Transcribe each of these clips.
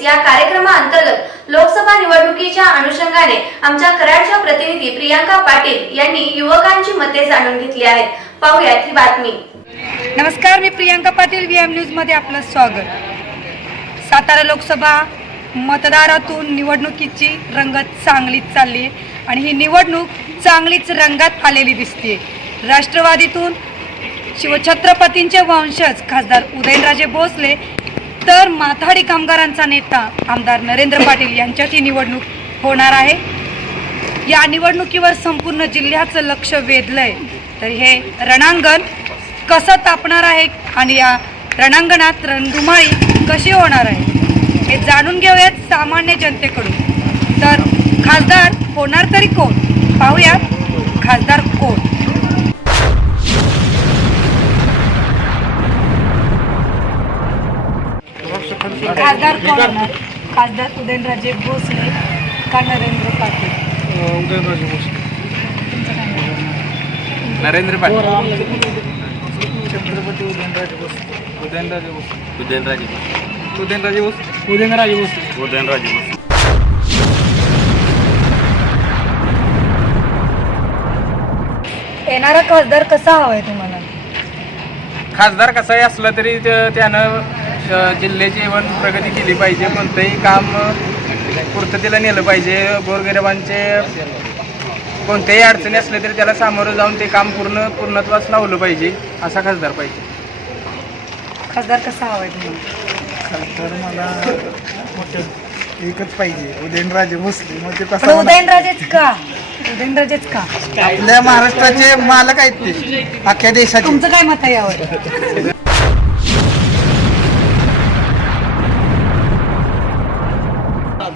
चोवीस या कार्यक्रमाअंतर्गत लोकसभा निवडणुकीच्या अनुषंगाने आमच्या कराडच्या प्रतिनिधी प्रियांका पाटील यांनी युवकांची मते जाणून घेतली आहेत. पाहुयात ही बातमी. नमस्कार मी प्रियांका पाटील व्ही एम न्यूजमध्ये आपलं स्वागत. सातारा लोकसभा मतदारातून निवडणुकीची रंगत चांगलीच चालली आहे आणि ही निवडणूक चांगलीच रंगात आलेली दिसते राष्ट्रवादीतून शिवछत्रपतींचे वंशज खासदार उदयनराजे भोसले तर माथाडी कामगारांचा नेता आमदार नरेंद्र पाटील यांच्याची निवडणूक होणार आहे. या निवडणुकीवर संपूर्ण जिल्ह्याचं लक्ष वेधलंय. तर हे रणांगण कसं तापणार आहे आणि या रणांगणात रणधुमाळी कशी होणार आहे हे जाणून घेऊयात सामान्य जनतेकडून. तर खासदार होणार तरी कोण? पाहूयात खासदार कोण? खासदार कोण होणार? खासदार उदयनराजे भोसले का नरेंद्र पाटील? उदयनराजे भोसले. तुमचं काय मत आहे? नरेंद्र पाटील छत्रपती उदयनराजे भोसले. उदयनराजे भोसले. उदयनराजे उदयनराजे भोसले. उदयनराजे भोसले. उदयनराजे येणारा खासदार कसा हवाय तुम्हाला? खासदार कसाही असला तरी त- त्यानं जिल्ह्याची पण प्रगती केली पाहिजे कोणतंही काम पूर्ततेला नेलं पाहिजे. गोरगरिबांचे कोणत्याही अडचणी असल्या तरी त्याला सामोरं जाऊन ते काम पूर्ण पूर्णत्वास लावलं पाहिजे असा खासदार पाहिजे. खासदार कसा हवाय तुम्हाला? तर मला मोठं एकच पाहिजे उदयनराजे भोसले. मग ते कसं उदयनराजेच का? उदयनराजेच का? आपल्या महाराष्ट्राचे मालक आहेत ते अख्ख्या देशाचे. तुमचं काय मत आहे यावर?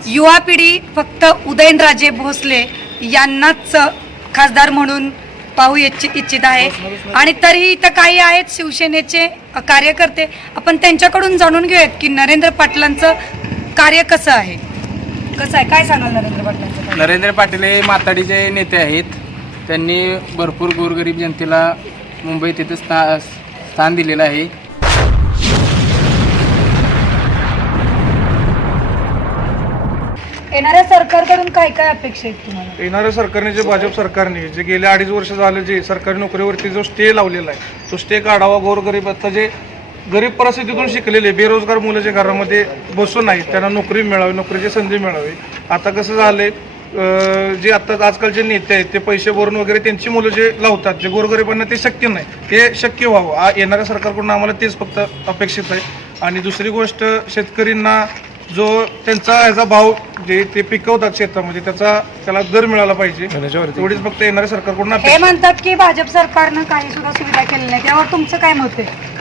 युवा पिढी फक्त उदयनराजे भोसले यांनाच खासदार म्हणून पाहू इच्छि- इच्छित आहे. आणि तरीही इथं काही आहेत शिवसेनेचे कार्यकर्ते. आपण त्यांच्याकडून जाणून घेऊयात की नरेंद्र पाटलांचं कार्य कसं आहे. कसं आहे? काय सांगाल नरेंद्र पाटलांचं? नरेंद्र पाटील हे माताडीचे नेते आहेत. त्यांनी भरपूर गोरगरीब जनतेला मुंबईत तिथं स्था स्थान दिलेलं आहे. येणाऱ्या सरकारकडून काय काय अपेक्षा आहेत तुम्हाला? येणाऱ्या सरकारने जे भाजप सरकारने जे गेले अडीच वर्ष झालं जे सरकारी नोकरीवरती जो स्टे लावलेला आहे तो स्टे काढावा गोरगरीब आता जे गरीब परिस्थितीतून शिकलेले बेरोजगार मुलं जे घरामध्ये बसून आहेत त्यांना नोकरी मिळावी नोकरीची संधी मिळावी. आता कसं झालंय अं, जे आता आजकालचे नेते आहेत ते पैसे भरून वगैरे त्यांची मुलं जे लावतात जे गोरगरिबांना ते शक्य नाही ते शक्य व्हावं. आ- येणाऱ्या सरकारकडून आम्हाला तेच फक्त अपेक्षित आहे. आणि दुसरी गोष्ट शेतकऱ्यांना जो त्यांचा ह्याचा भाव जे ते पिकवतात शेतामध्ये त्याचा त्याला दर मिळाला पाहिजे. तेवढीच फक्त येणाऱ्या सरकारकडून हे अपेक्षा. म्हणतात की भाजप सरकारनं काही सुद्धा सुविधा केलेल्या नाही. त्यावर तुमचं काय मत आहे?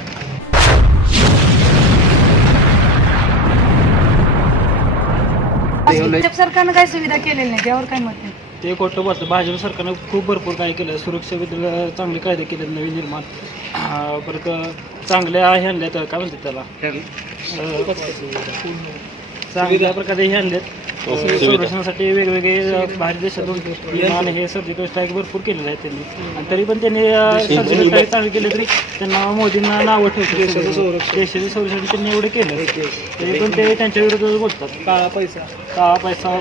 भाजप सरकारनं काही सुविधा केलेल्या नाही. त्यावर काय मत आहे? ते खोटं बोलतं भाजप सरकारनं खूप भरपूर काही केलं. सुरक्षेबद्दल चांगले कायदे केले नवीन निर्माण. अं, परत चांगल्या हे आणल्यात काय म्हणतात त्याला? अं, चांगल्या प्रकारे हे आणलेत. संरक्षणासाठी वेगवेगळे बाहेर देशातून विमान हे सर्जिकल स्ट्राईक भरपूर केलेलं आहे त्यांनी. आणि तरी पण त्यांनी सर्जिकल स्ट्राईक चांगले केले तरी त्यांना मोदींना नावं ठेवतात देशाचं संरक्षण. त्यांनी एवढं केलं तरी पण ते त्यांच्या विरोधात बोलतात. काळा पैसा. काळा पैसा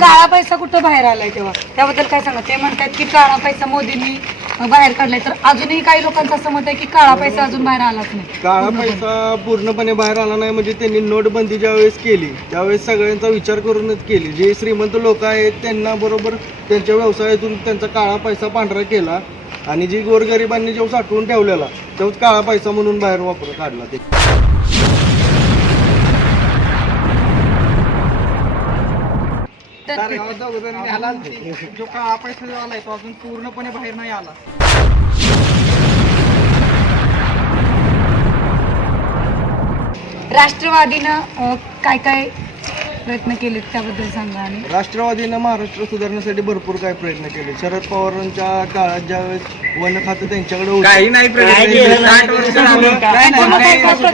काळा पैसा कुठं बाहेर आलाय तेव्हा? त्याबद्दल काय सांगा? ते म्हणतात की काळा पैसा मोदींनी बाहेर काढलाय. तर अजूनही काही लोकांचं असं मत आहे की काळा पैसा अजून बाहेर आलाच नाही. काळा पैसा पूर्णपणे बाहेर आला नाही म्हणजे त्यांनी नोटबंदी ज्यावेळेस केली त्यावेळेस सगळ्यांचा विचार करूनच केली. जे श्रीमंत लोक आहेत त्यांना बरोबर त्यांच्या व्यवसायातून त्यांचा काळा पैसा पांढरा केला आणि जी गोरगरिबांनी जेव्हा साठवून ठेवलेला तेव्हाच काळा पैसा म्हणून बाहेर वापर काढला ते. जो काळा पैसा जो आलाय तो अजून पूर्णपणे बाहेर नाही आला. राष्ट्रवादीनं अं, काय काय प्रयत्न केलेत त्याबद्दल सांगा आणि. राष्ट्रवादीनं महाराष्ट्र सुधारण्यासाठी भरपूर काय प्रयत्न केले. शरद पवारांच्या काळात ज्यावेळेस वन खातं त्यांच्याकडे होतं काही नाही प्रगती साठ.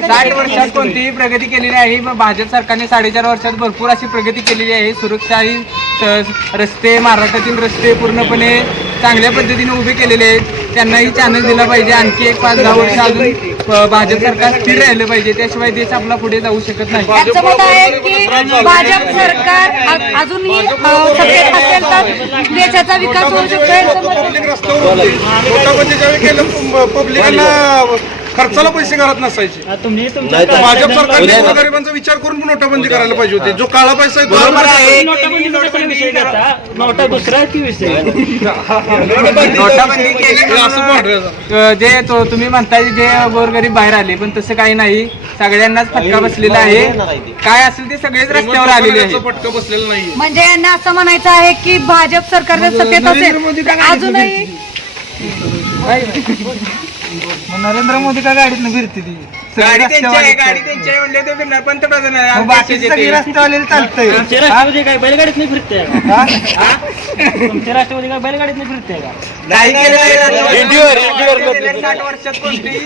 नाही, वर्षात कोणतीही प्रगती केलेली आहे. व भाजप सरकारने साडेचार वर्षात भरपूर अशी प्रगती केलेली आहे. सुरक्षा ही स- रस्ते महाराष्ट्रातील रस्ते पूर्णपणे चांगल्या पद्धतीने उभे केलेले आहेत. त्यांनाही चान्स दिला पाहिजे. आणखी एक पाच दहा वर्ष अजून भाजप सरकार स्थिर राहिलं पाहिजे. त्याशिवाय देश आपला पुढे जाऊ शकत नाही. त्यांचं मत आहे की भाजप सरकार अजूनही अ, सत्तेत असेल तर देशाचा विकास होऊ शकतो. पब्लिकांना खर्चाला पैसे घरात नसायचे. तुम्ही तुमच्या भाजप सरकारने गोरगरिबांचा विचार करून नोटाबंदी करायला पाहिजे होती. जो काळा पैसा आहे तो बरोबर आम्हाला- आहे. नोटाबंदीचा कशाला विषय घेता नोटा दुसरा की विषय? नोटाबंदी केली असं. अ, जे तो तुम्ही म्हणताय जे गोरगरीब बाहेर आले पण तसं काही नाही. सगळ्यांनाच फटका बसलेला आहे. काय असेल ते सगळेच रस्त्यावर आलेले आहेत. फटका बसलेला नाहीये. म्हणजे यांना असं म्हणायचं आहे की भाजप सरकार जर सत्तेत असेल अजूनही नरेंद्र मोदी का गाडीतनं फिरते ती? गाडी त्यांची आहे गाडी त्यांची आहे म्हणले ते फिरणार. पंतप्रधान आहे. आज देशाचे ते. रस्त्यावर चालतंय. आमचे राष्ट्रवादी काय बैलगाडीत नाही फिरते का? तुमचे राष्ट्रवादी काय बैलगाडीत नाही फिरते का? काही केलं नाही. गेल्या साठ वर्षात कोणतीही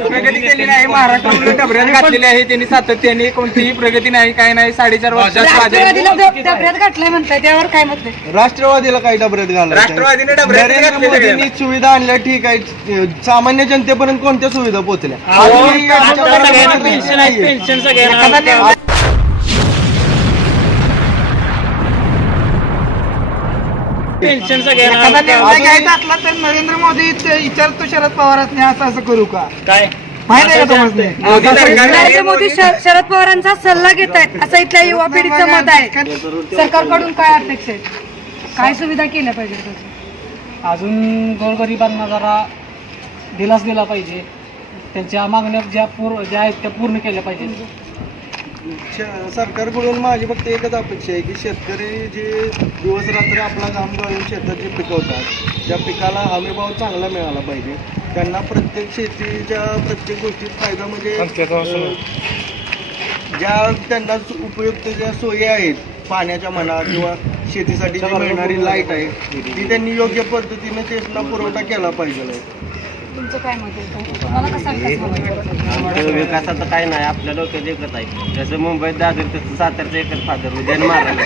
प्रगती केली नाही. महाराष्ट्रामध्ये डबऱ्यात घातलेली आहे त्यांनी सातत्याने. कोणतीही प्रगती नाही काय नाही. साडेचार वर्षात राष्ट्रवादीला भाजप- डबऱ्यात घातलाय म्हणताय त्यावर काय मत राष्ट्रवादीला काही डबऱ्यात घालायचं राष्ट्रवादीने डबऱ्यात नरेंद्र मोदींनी. सुविधा आणल्या ठीक आहे. सामान्य जनतेपर्यंत कोणत्या सुविधा पोहोचल्या? अजूनही सगळ्यांना घरामध्ये पेन्शन आहे नाहीये. पेन्शन सगळ्यांना पेन्शन सगळ्यांना घ्यायचा असला तर नरेंद्र मोदी विचारतो शरद पवारांनी असं असं करू का? काय? माहिती आहे का तुम्हाला? मोदी सरकार नरेंद्र मोदी शर- शरद पवारांचा सल्ला घेत आहेत. असं इथल्या युवा पिढीचं मत आहे. सरकारकडून काय अपेक्षा आहे काय सुविधा केल्या पाहिजे? अजून गोरगरिबांना जरा दिलास दिला पाहिजे. त्यांच्या मागण्या ज्या पूर ज्या आहेत त्या पूर्ण केल्या पाहिजेत. श- सरकारकडून माझी फक्त एकच अपेक्षा आहे की शेतकरी जे दिवस रात्र आपला घाम गाळून शेतात जे पिकवतात त्या पिकाला हमीभाव चांगला मिळाला पाहिजे. त्यांना प्रत्येक शेतीच्या प्रत्येक गोष्टीत फायदा म्हणजे ज्या त्यांना उपयुक्त ज्या सोयी आहेत पाण्याच्या म्हणा किंवा शेतीसाठी जी मिळणारी लाइट आहे ती त्यांनी योग्य पद्धतीने त्यांना पुरवठा केला पाहिजे. तुमचं काय मत आहे? तुम्हाला कसा विकास हवा आहे? विकासाचं काय नाही आपल्या डोक्यात एकच आहे. जसं मुंबईत दादर तसं सातारचं एकच फादर उद्यान मारायला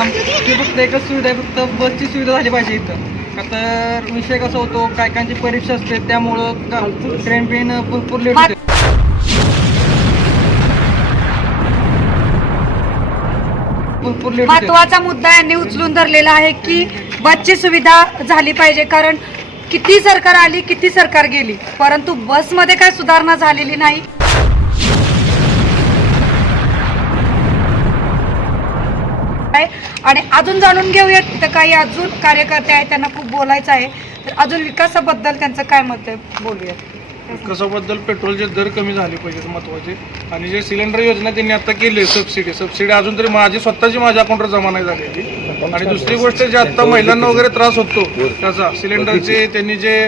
आमची फक्त एकच सुविधा आहे फक्त बसची सुविधा झाली पाहिजे इथं. का तर विषय कसा होतो काय काहींची परीक्षा असते त्यामुळं ट्रेन बिन भरपूर लेट होते. भरपूर लेट होते. महत्त्वाचा मुद्दा यांनी उचलून धरलेला आहे की बसची सुविधा झाली पाहिजे कारण किती सरकार आली किती सरकार गेली? परंतु बसमध्ये काय सुधारणा झालेली नाही. आणि अजून जाणून घेऊयात तिथं काही अजून कार्यकर्ते आहेत त्यांना खूप बोलायचं आहे. तर अजून विकासाबद्दल त्यांचं काय मत आहे बोलूयात. कशाबद्दल पेट्रोलचे दर कमी झाले पाहिजेत महत्त्वाचे. आणि जे सिलेंडर योजना त्यांनी आता केली सबसिडी सबसिडी अजून तरी माझी स्वतःची माझ्या अकाउंटवर जमा नाही झालेली आणि दुसरी गोष्ट जे आता महिलांना वगैरे त्रास होतो त्याचा सिलेंडरचे त्यांनी जे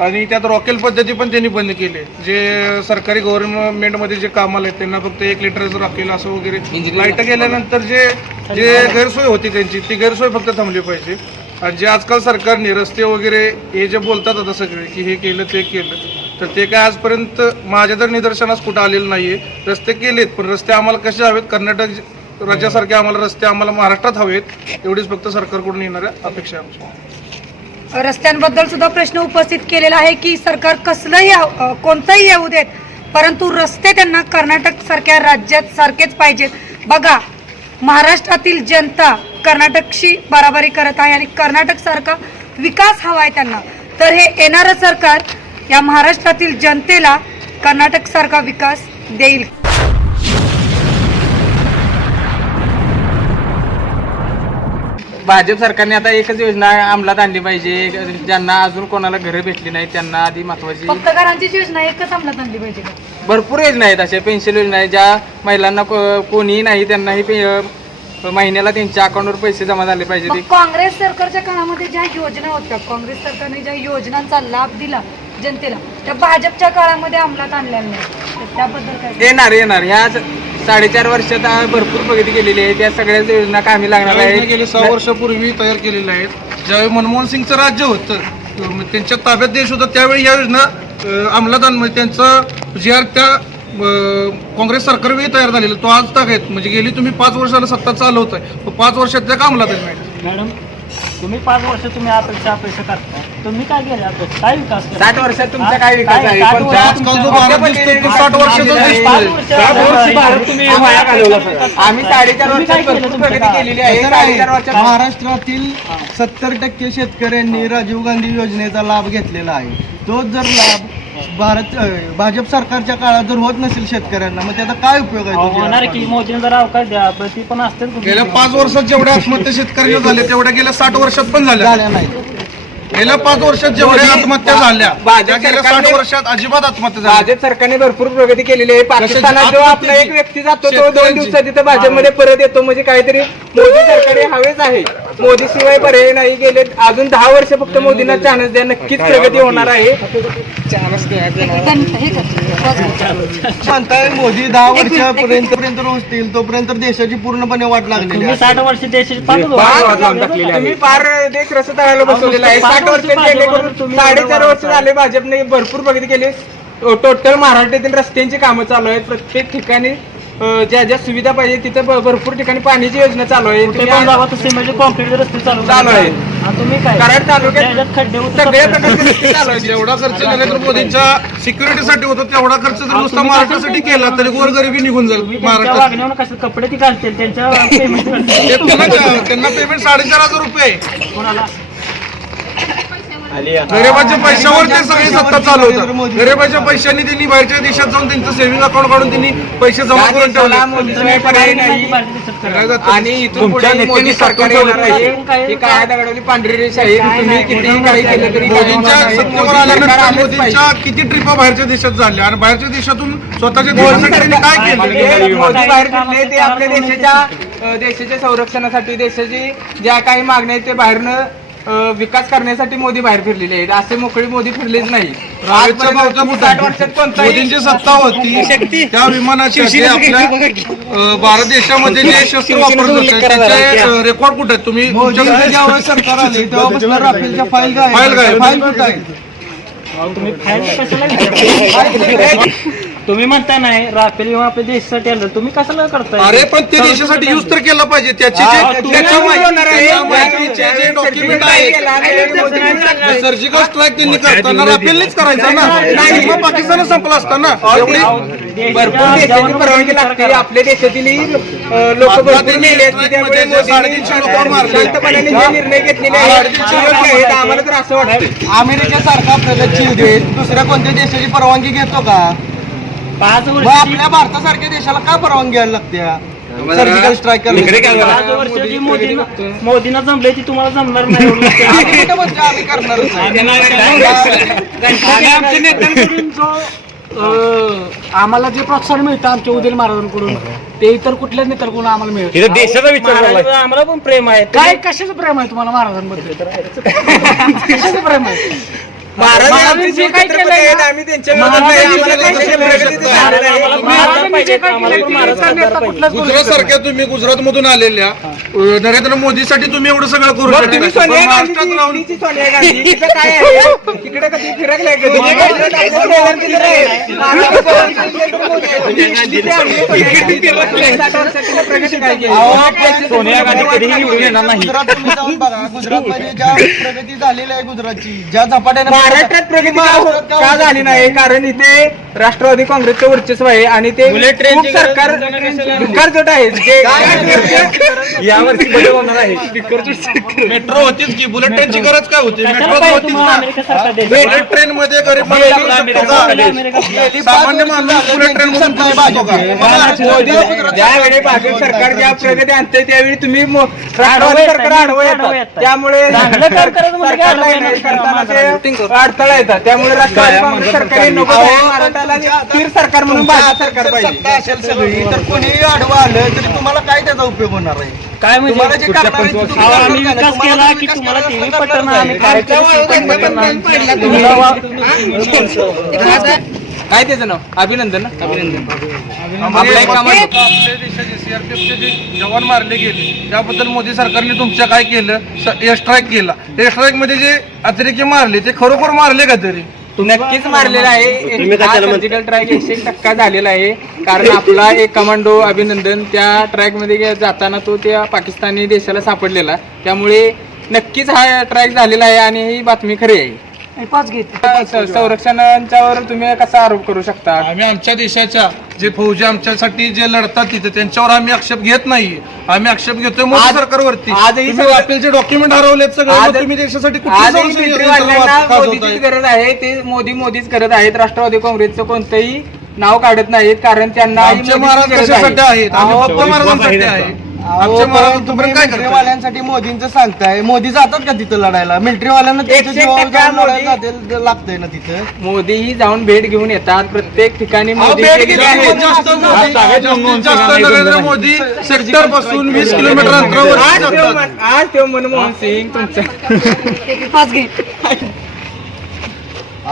आणि त्यात रॉकेल पद्धती पण त्यांनी बंद केली जे सरकारी गव्हर्नमेंटमध्ये जे कामाला आहेत त्यांना फक्त एक लिटरचं रॉकेल असं वगैरे लाइट गेल्यानंतर जे जे गैरसोय होती त्यांची ती गैरसोय फक्त थांबली पाहिजे. आणि जे आजकाल सरकारने रस्ते वगैरे हे जे बोलतात आता सगळे की हे केलं ते केलं. तर ते काय आजपर्यंत माझ्या तर निदर्शनास कुठं आलेलं नाहीये. रस्ते केलेत पण रस्ते आम्हाला कसे हवेत? कर्नाटक राज्यासारखे आम्हाला रस्ते आम्हाला महाराष्ट्रात हवेत एवढीच फक्त सरकारकडून येणाऱ्या अपेक्षा आहे आमच्या रस्त्यांबद्दल सुद्धा प्रश्न उपस्थित केलेला आहे की सरकार कसलंही कोणतंही येऊ देत परंतु रस्ते त्यांना कर्नाटक सारख्या राज्यात सारखेच पाहिजेत. बघा महाराष्ट्रातील जनता कर्नाटकशी बराबरी करत आहे आणि कर्नाटक सारखा विकास हवा आहे त्यांना. तर हे येणारं सरकार या महाराष्ट्रातील जनतेला कर्नाटक सारखा विकास देईल. भाजप सरकारने आता एकच योजना अंमलात आणली पाहिजे. ज्यांना अजून कोणाला घरं भेटली नाही त्यांना आधी महत्वाची फक्त घरांचीच योजना एकच अंमलात आणली पाहिजे का? भरपूर योजना आहेत अशा पेन्शन योजना आहेत ज्या महिलांना को- कोणीही नाही त्यांनाही पे- महिन्याला त्यांच्या अकाउंटवर पैसे जमा झाले पाहिजे. मग काँग्रेस सरकारच्या काळामध्ये ज्या योजना होत्या काँग्रेस सरकारने ज्या योजनांचा लाभ दिला जनतेला. त्या भाजपच्या काळामध्ये अंमलात आणलेल्या नाही. तर त्याबद्दल काय येणार येणार. ह्या साडेचार वर्षात आ- भरपूर प्रगती केलेली आहे. त्या सगळ्याच योजना कामी लागणार या योजना गेली आहेत सहा वर्षापूर्वी तयार केलेल्या आहेत. ज्यावेळी मनमोहन सिंगचं राज्य होतं अं, त्यांच्या ताब्यात देश होता त्यावेळी या योजना अं, अंमलात आण म्हणजे त्यांचा जे आर त्या अं, काँग्रेस सरकारवेळी तयार झालेला तो आज तक आहेत म्हणजे गेली तुम्ही पाच वर्षाला सत्ता चालवत आहे पाच वर्षात त्या का अंमलात येत नाही मॅडम तुम्ही पाच वर्ष तुम्ही अपेक्षा अपेक्षा करता तुम्ही काय केलं? काय विकास केला? साठ वर्षात तुमचा काय विकास आहे? साठ कोणत्या- वर्षात आजकाल जो तुमचा- भारत दिसतो तो साठ वर्षाचा दिसतोय. पाच वर्ष- साठ वर्ष भारत तुम्ही वाया घालवला सगळा. आम्ही साडेचार तुम्ही काय वर्षात केलं भरपूर तुमच्या प्रगती काळात? केलेली आहे. कसं आहे, साडेचार वर्षात महाराष्ट्रातील सत्तर टक्के शेतकऱ्यांनी राजीव गांधी योजनेचा लाभ घेतलेला आहे. तोच जर लाभ भारत अं, भाजप सरकारच्या काळात जर होत नसेल शेतकऱ्यांना मग त्याचा काय उपयोग आहे अहो? होणार की? मोदीने जर अवकाश द्या पण ती पण असते गेल्या पाच वर्षात जेवढ्या आत्महत्या शेतकऱ्यांच्या झाल्या तेवढ्या गेल्या साठ वर्षात पण झाल्या झाल्या नाही गेल्या पाच वर्षात जेवढ्या आत्महत्या झाल्या भाजप त्या गेल्या साठ वर्षात अजिबात आत्महत्या झाल्या भाजप सरकारने भरपूर प्रगती केलेली आहे. पाकिस्तानात जो आपला एक व्यक्ती जातो तो दोन शेतकऱ्यांची- दिवसात तिथं भाजपमध्ये परत येतो. म्हणजे काहीतरी मोदी सरकार हे हवेच आहे. मोदी शिवाय पर्याय नाही गेले. अजून दहा वर्ष फक्त मोदींना चान्स द्या. नक्कीच प्रगती होणार आहे. म्हणताय मोदी दहा वर्षापर्यंत पर्यंत रोजतील तोपर्यंत देशाची पूर्णपणे वाट लागलेली आहे. साठ वर्ष देशाची पाच तुम्ही फार देश रस तळायला बसवलेला आहे. साठ वर्ष साडेचार वर्ष झाले भाजपने भरपूर प्रगती केली. टोटल महाराष्ट्रातील रस्त्यांची कामं चालू आहेत. प्रत्येक ठिकाणी ज्या ज्या सुविधा पाहिजे तिथे भरपूर ठिकाणी पाण्याची योजना चालू आहे. कॉन्क्रीट रस्ते चालू चालू आहे. आणि तुम्ही काय? कराड तालुक्यात सगळ्या. प्रकारचे चालू जेवढा खर्च नरेंद्र मोदींच्या सिक्युरिटीसाठी होता. तेवढा खर्च जर नुसता महाराष्ट्रासाठी केला तरी गोरगरिबी निघून जाईल महाराष्ट्रात. कपडे ती घालतील? त्यांच्या त्यांना पेमेंट साडेचार हजार रुपये. कोणाला? गरिबाच्या पैशावर ते सगळी सत्ता चालवतात. गरिबाच्या पैशांनी त्यांनी बाहेरच्या देशात जाऊन त्यांचं सेव्हिंग अकाउंट काढून त्यांनी पैसे जमा करून ठेवले? आणि इथून पुढे मोदी सरकार येणार आहे. ही काळ्या दगडावली पांढरी रेष आहे. तुम्ही कितीही काही केलं तरी काही मोदींच्या. सत्तेवर आल्यानंतर मोदींच्या किती ट्रिपा बाहेरच्या देशात झाल्या? आणि बाहेरच्या देशातून स्वतःच्या देशासाठी त्यांनी काय केलं? मोदी बाहेर फिरले ते आपल्या देशाच्या देशाच्या संरक्षणासाठी देशाची ज्या काही मागण्या आहेत ते बाहेरनं विकास करण्यासाठी मोदी बाहेर फिरलेले आहेत. असे मोकळी मोदी फिरलेच नाही. साठ वर्षात कोणताही मोदींची सत्ता होती त्या विमानाची जे आपल्या अ, भारत देशामध्ये जे शस्त्र वापरत होते त्याचे रेकॉर्ड कुठे आहेत तुम्ही? ज्यावेळेस सरकार आले तेव्हापासून राफेलच्या फाईल काय? फाईल काय? फाईल कुठं आहे अहो, तुम्ही फाईल कशाला? तुम्ही म्हणताय नाही राफेल विमान आपल्या देशासाठी आलं. तुम्ही कशाला करताय? अरे पण ते देशासाठी युज तर केला पाहिजे. त्याचे हा, जे तुम्ही त्याच्या काय होणार आहे? त्या माहितीचे जे डॉक्युमेंट आहे. सर्जिकल स्ट्राईक त्यांनी करताना राफेलनीच करायचा ना. नाही मग पाकिस्तान संपला असता ना. एवढी भरपूर देशाची परवानगी लागते. आपल्या देशातील लोक भरपूर मेले आहेत की त्यामुळे जे साडेतीनशे लोकं मारले. शांतपणाने जे निर्णय घेतलेले आहेत ते योग्य आहेत आम्हाला तर असं वाटतं अमेरिकेसारखा प्रगतशील देश दुसऱ्या कोणत्या देशाची परवानगी घेतो का? पाच मग वर्ष आपल्या भारतासारख्या देशाला का परवानगी घ्यायला लागते सर्जिकल स्ट्राईक पाच वर्ष जी मोदी मोदींना जमले ती तुम्हाला जमणार नाही एवढं. आम्ही करणारच आणि आमच्या नेत्यांकडून जो अं, आम्हाला जे प्रोत्साहन मिळतं आमच्या उदयन महाराजांकडून ते इतर कुठल्याच नेत्यांकडून आम्हाला मिळत नाही. महाराजांवर आम्हाला पण प्रेम आहे. काय कशाचं प्रेम आहे तुम्हाला महाराजांबद्दल? कशाचं प्रेम आहे? महाराजांनी जे आहेत, ना, आम्ही त्यांच्या विरोधात नाही. आम्हाला प्रगतीचं झालेलं आहे. आम्हाला महाराजांनी जे काय आम्हाला केलंय पण ते महाराज इतर नेता कुठलाच बोलू गुजरात शकत. सारख्या तुम्ही गुजरात मधून आलेल्या अ, नरेंद्र मोदीसाठी तुम्ही एवढं सगळं करू मग तुम्ही शकता सोनिया महाराष्ट्रात राहून सोनिया गांधी तिचं काय आहे? तिकडे कधी फिरकलाय नरेंद्र. तिथे आम्ही सोनिया गांधी वर्षाची प्रगती काय केली? सोनिया गांधी कधीही निवडून येणार नाही. गुजरात तुम्ही जाऊन बघा गुजरातमध्ये ज्या प्रगती झालेली आहे गुजरातची ज्या झपाट्याने महाराष्ट्रात प्रगती का का झाली नाही? कारण इथे राष्ट्रवादी काँग्रेसचं वर्चस्व आहे आणि ते खूप सरकार भिकारचोट आहे जे यावर्षी बदल होणार आहे. मेट्रो होतीच की? बुलेट ट्रेनची गरज काय होती? मेट्रो होतीच ना? बुलेट ट्रेन मध्ये गरीब सामान्य माणूस बुलेट ट्रेन मधून का? ज्यावेळी भाजप सरकार ज्या प्रगती आणते त्यावेळी तुम्ही राष्ट्रवादी सरकार येतात त्यामुळे चांगलं काम करत म्हणजे अडथळा येतात. त्यामुळे राष्ट्रवादी काँग्रेस सरकार नको आहे. सरकार म्हणून भाजप सरकार पाहिजे. सत्ता असेल सगळी. तर कोणीही आडवं आलं तरी तुम्हाला काय त्याचा उपयोग होणार आहे? काय म्हणजे तुम्हाला जे करणार आहे ते तुम्ही अहो, आम्ही करणार विकास नाही. केला की विकास तुम्हाला केला टीव्ही तर पटन करणारच आम्ही आहे. काय काय त्याचं नाव अभिनंदन ना अभिनंदन आपला एक कामात आपल्या देशाचे सीआरपीएफचे जे जवान मारले गेले त्याबद्दल मोदी सरकारने तुमच्या काय केलं? एअर स्ट्राईक केला. एअर स्ट्राईकमध्ये जे अतिरेकी मारले ते खरोखर मारले का तरी? नक्कीच मारलेला आहे. सर्जिकल ट्रॅक एकशे एक टक्का झालेला आहे. कारण आपला एक कमांडो अभिनंदन त्या ट्रॅकमध्ये गे- जाताना तो त्या पाकिस्तानी देशाला सापडलेला. त्यामुळे नक्कीच हा ट्रॅक झालेला आहे आणि ही बातमी खरी आहे. पाच घेत संरक्षणांच्यावर तुम्ही कसा आरोप करू शकता? आम्ही आमच्या देशाच्या जे फौजी आमच्यासाठी जे लढतात तिथे त्यांच्यावर आम्ही आक्षेप घेत नाही. आम्ही आक्षेप घेतोय मोदी आज- सरकारवरती. आजही तुम्ही सगळं- राफेलचे डॉक्युमेंट हरवलेत सगळे मग आज- तुम्ही देशासाठी कुठली आजही यंत्रणा मोदीचीच? गरज आहे. ते मोदी मोदीच करत आहेत. राष्ट्रवादी काँग्रेसचं कोणतंही नाव काढत नाहीत कारण त्यांना आमचे मोदीचीच महाराज कशासाठी आहे. आहेत. आम्ही पप्पा महाराजांसाठी आहे. आमचे महाराज तुम्ही काय करताय मिलिटरीवाल्यांसाठी मोदींचं सांगताय मोदी जातात का तिथं लढायला मिलिटरीवाल्यांना त्यांच्या एकशे जीवावर टक्का जाऊन लढायला मोदी- जाते- लागतंय ना तिथं मोदीही जाऊन भेट घेऊन येतात प्रत्येक ठिकाणी अहो, मोदी भेट गेलेले घेतली आहेत. तर जास्त मोदी- जास्तीत जास्त नरेंद्र मोदी सेक्टरपासून वीस किलोमीटर अंतरावर आज तो जातात. मन- आज तो मनमोहन सिंग तुमचं पाच घे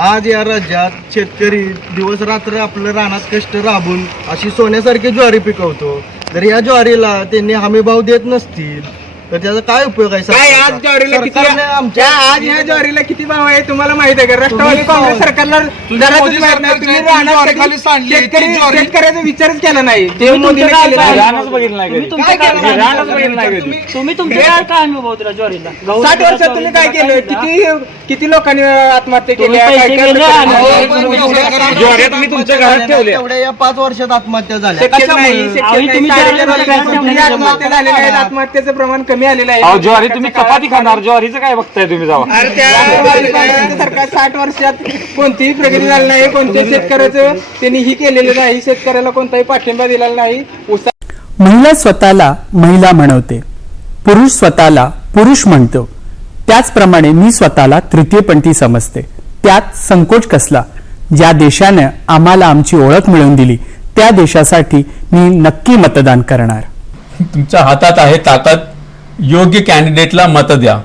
आज या राज्यात शेतकरी दिवस रात्र आपलं रानात कष्ट राबून अशी सोन्यासारखी ज्वारी पिकवतो तर या ज्वारीला त्यांनी हमीभाव देत नसतील तर त्याचा काय उपयोग आहे काय आज सरकारचा? ज्वारीला किती सरकारने आमच्या त्या आज ह्या ज्वारीला किती भाव आहे तुम्हाला माहीत आहे का? राष्ट्रवादी तुम्ही काँग्रेस सरकारला तुम्ही जरा मोदी तुम्ही माहीत नाही. तुम्ही सरकारच्या राहणार ज्वारी कधी? खाली सांडली, ती शेतकरी ज्वारी- शेतकऱ्याचा विचारच केला नाही. ते मोदीने केलेला आहे. रानच बघितलं नाही कधी. काय केलं? रानच बघितलं नाही कधी. तुम्ही तुमच्या काय अनुभव दिला ज्वारीला? गहू साठ वर्षात तुम्ही काय केलं? किती किती लोकांनी आत्महत्या तुम्ही केल्या पैसे काय काय गेले लोकांनी- आणि- अहो, पण मोदी एवढ्या सरकारने ज्वाऱ्या तुम्ही तुमच्या घरात ठेवल्या. तेवढ्या या पाच वर्षात आत्महत्या झाल्या. नाही. तुम्ही तुम्ही आत्महत्या झालेल्या आहेत. आत्महत्येचं प्रमाण कमी आलेलं आहे ज्वारी तुम्ही चपाती खाणार ज्वारीचं काय बघताय तुम्ही जावा. अरे त्या काँग्रेस सरकार साठ वर्षात कोणतीही प्रगती झाली नाही. कोणत्याही शेतकऱ्याचं त्यांनी ही केलेलं नाही. शेतकऱ्याला कोणताही पाठिंबा दिलेला नाही. उसा महिला स्वतःला महिला म्हणवते. पुरुष स्वतःला पुरुष म्हणतो. त्याचप्रमाणे मी स्वतःला तृतीयपंथी समजते. त्यात संकोच कसला? ज्या देशानं आम्हाला आमची ओळख मिळवून दिली त्या देशासाठी मी नक्की मतदान करणार. तुमच्या हातात आहे ताकद. योग्य कॅन्डिडेटला मत द्या.